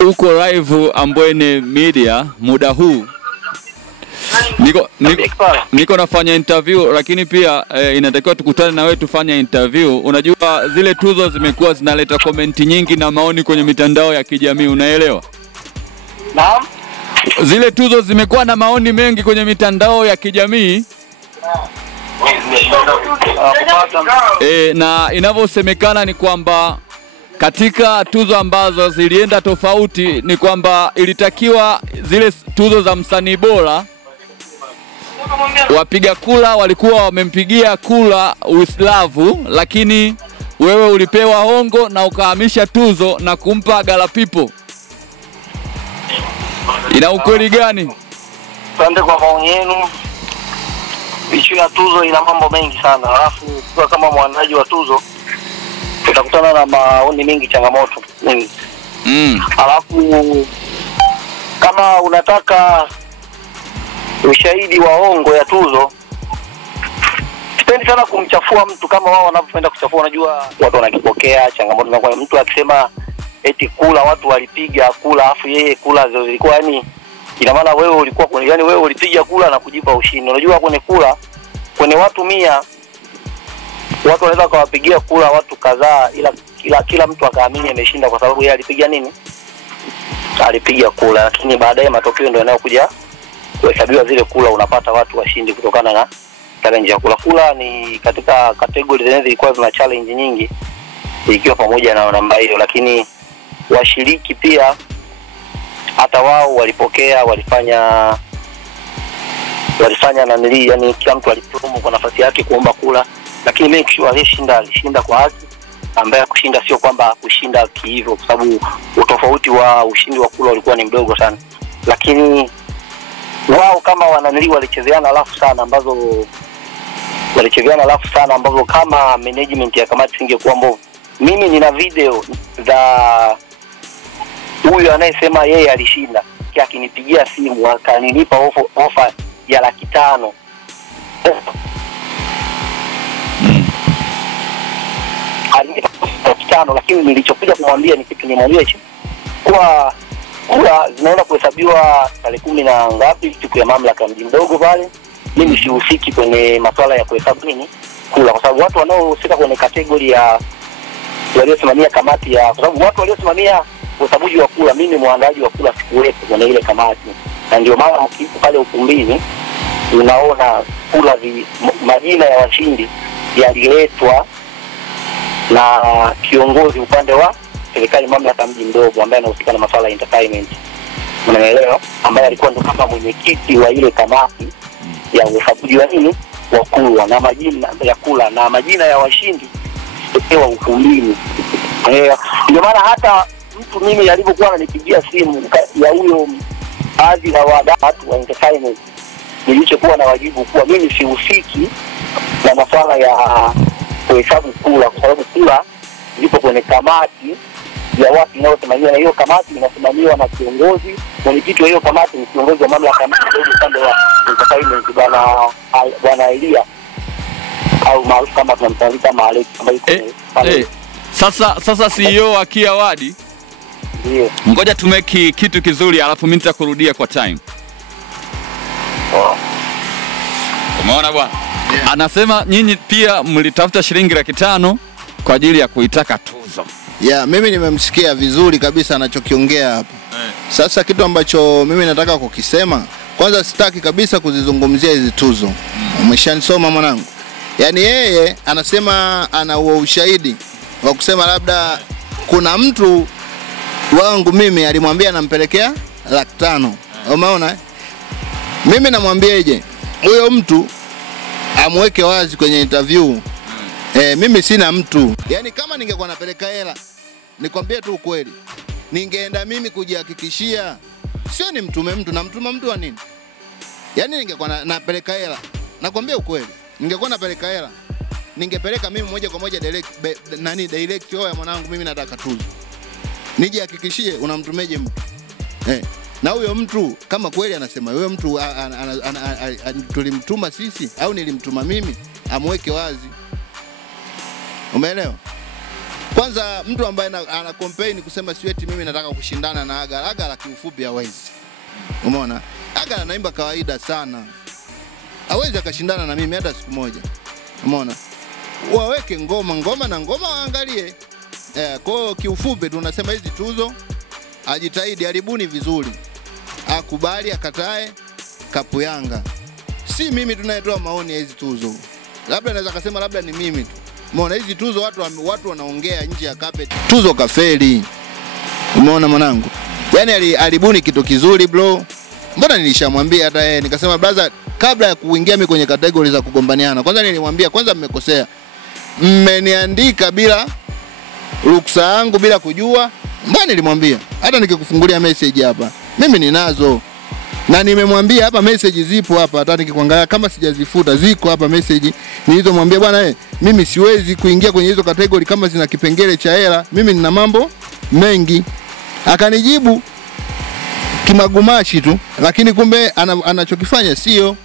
uko live Ambwene Media muda huu. Niko nafanya interview, lakini pia inatakiwa tukutane na wewe tufanye interview. Unajua zile tuzo zimekuwa zinaleta comment nyingi na maoni kwenye mitandao ya kijamii, unaelewa? Naam. Zile tuzo zimekuwa na maoni mengi kwenye mitandao ya kijamii. Na inavyosemekana ni kwamba katika tuzo ambazo zilienda tofauti ni kwamba ilitakiwa zile tuzo za msanii bora wapiga kula walikuwa wamempigia kula Uislavu, lakini wewe ulipewa hongo na ukahamisha tuzo na kumpa Gala People. Ina ukweli gani? Asante kwa maoni yenu. Issue ya tuzo ina mambo mengi sana. Alafu kwa kama mwandaji wa tuzo tutakutana na maoni mengi, changamoto mengi. Alafu kama unataka ushahidi wa hongo ya tuzo, sipendi sana kumchafua mtu kama wao wanavyopenda kuchafua. Unajua watu wanakipokea changamoto, na kwa mtu akisema eti kula watu walipiga kula afu yeye kula zilikuwa, yani ina maana wewe ulikuwa yani wewe ulipiga kula na kujipa ushindi. Unajua kwenye kula kwenye watu 100 watu wanaweza kuwapigia kula watu kadhaa, ila kila mtu akaamini ameshinda kwa sababu yeye alipiga nini? Alipiga kula, lakini baadaye matokeo ndio yanayokuja kuhesabiwa zile kula, unapata watu washindi kutokana na challenge ya kula. Kula ni katika category zenyewe zilikuwa zina challenge nyingi ikiwa pamoja na namba hiyo, lakini washiriki pia hata wao walipokea, walifanya na nili, yani kila mtu alipromo kwa nafasi yake kuomba kula, lakini make sure alishinda kwa haki, ambaye kushinda sio kwamba kushinda hivyo, kwa sababu utofauti wa ushindi wa kula ulikuwa ni mdogo sana. Lakini wao kama wananili walichezeana alafu sana ambazo kama management ya kamati singekuwa mbovu. Mimi nina video za huyu anayesema yeye alishinda, akinipigia simu akanilipa offer ya 500,000. Alinipa 500,000, lakini nilichokuja kumwambia ni kitu nimwambia hicho kwa kula zinaenda kuhesabiwa tarehe 10 na ngapi, siku ya mamlaka mji mdogo pale. Mimi sihusiki kwenye masuala ya kuhesabu nini kula, kwa sababu watu wanaohusika kwenye kategori ya waliosimamia kamati ya, kwa sababu watu waliosimamia uhesabuji wa kula, mimi mwandaji wa kula sikuwepo kwenye ile kamati, na ndio maana mkipo pale ukumbini unaona kula majina ya washindi yaliletwa na kiongozi upande wa serikali mamlaka mji mdogo ambaye anahusika na masuala ya entertainment, unaelewa, ambaye alikuwa ndo kama mwenyekiti wa ile kamati ya uhesabuji wa nini wa kula, na majina ya kula na majina ya washindi kupewa ukumbini. Ndio maana hata mtu mimi alipokuwa ananipigia simu ya huyo baadhi ya watu wa entertainment, nilichokuwa na wajibu kuwa mimi sihusiki na masuala ya kuhesabu kula, kwa sababu kula zipo kwenye kamati ya watu inayosimamiwa, na hiyo kamati inasimamiwa na kiongozi. Mwenyekiti wa hiyo kamati ni kiongozi wa mamlaka mdogo upande wa entertainment, bwana Elia au maarufu kama tunamtangaza Alex, ambaye sasa CEO Akia Wadi. Ndio. Ngoja tumeki kitu kizuri alafu mimi nitakurudia kwa time. Umeona bwana? Yeah. Anasema nyinyi pia mlitafuta shilingi 500,000 kwa ajili ya kuitaka tuzo. Mimi nimemsikia vizuri kabisa anachokiongea hapo. Sasa kitu ambacho mimi nataka kukisema, kwanza sitaki kabisa kuzizungumzia hizi tuzo. Umeshanisoma mwanangu. Yaani yeye anasema ana ushahidi wa kusema labda kuna mtu wangu mimi alimwambia anampelekea 500,000. Umeona? Mimi namwambieje? Huyo mtu amweke wazi kwenye interview. Mimi sina mtu. Yaani kama ningekuwa napeleka hela, nikwambie tu ukweli, ningeenda mimi kujihakikishia. Sio ni mtume mtu, na mtuma mtu wa nini? Yaani ningekuwa napeleka hela, nakwambia ukweli, ningekuwa napeleka hela, ningepeleka mimi moja kwa moja direct ya mwanangu, mimi nataka tuzo. Nijihakikishie unamtumeje mtu. Na huyo mtu kama kweli anasema huyo mtu tulimtuma sisi au nilimtuma mimi, amweke wazi. Umeelewa? Kwanza mtu ambaye ana campaign kusema siweti mimi nataka kushindana na Agala. Agala kiufupi hawezi. Umeona? Agala anaimba kawaida sana. Hawezi akashindana na mimi hata siku moja. Umeona? Waweke ngoma na ngoma waangalie. Kwa kiufupi tunasema hizi tuzo ajitahidi, aribuni vizuri. Akubali akatae kapu Yanga. Si mimi tunayetoa maoni ya hizi tuzo. Labda naweza kusema labda ni mimi tu. Umeona hizi tuzo watu wanaongea nje ya carpet. Tuzo kafeli. Umeona mwanangu? Yaani alibuni kitu kizuri bro. Mbona nilishamwambia hata yeye nikasema brother kabla ya kuingia mimi kwenye category za kugombaniana. Kwanza nilimwambia kwanza mmekosea. Mmeniandika bila ruksa yangu bila kujua. Mbona nilimwambia hata nikikufungulia message hapa. Mimi ninazo. Na nimemwambia hapa message zipo hapa hata nikikuangalia kama sijazifuta ziko hapa message nilizomwambia bwana mimi siwezi kuingia kwenye hizo category kama zina kipengele cha hela, mimi nina mambo mengi. Akanijibu kimagumashi tu, lakini kumbe anachokifanya sio.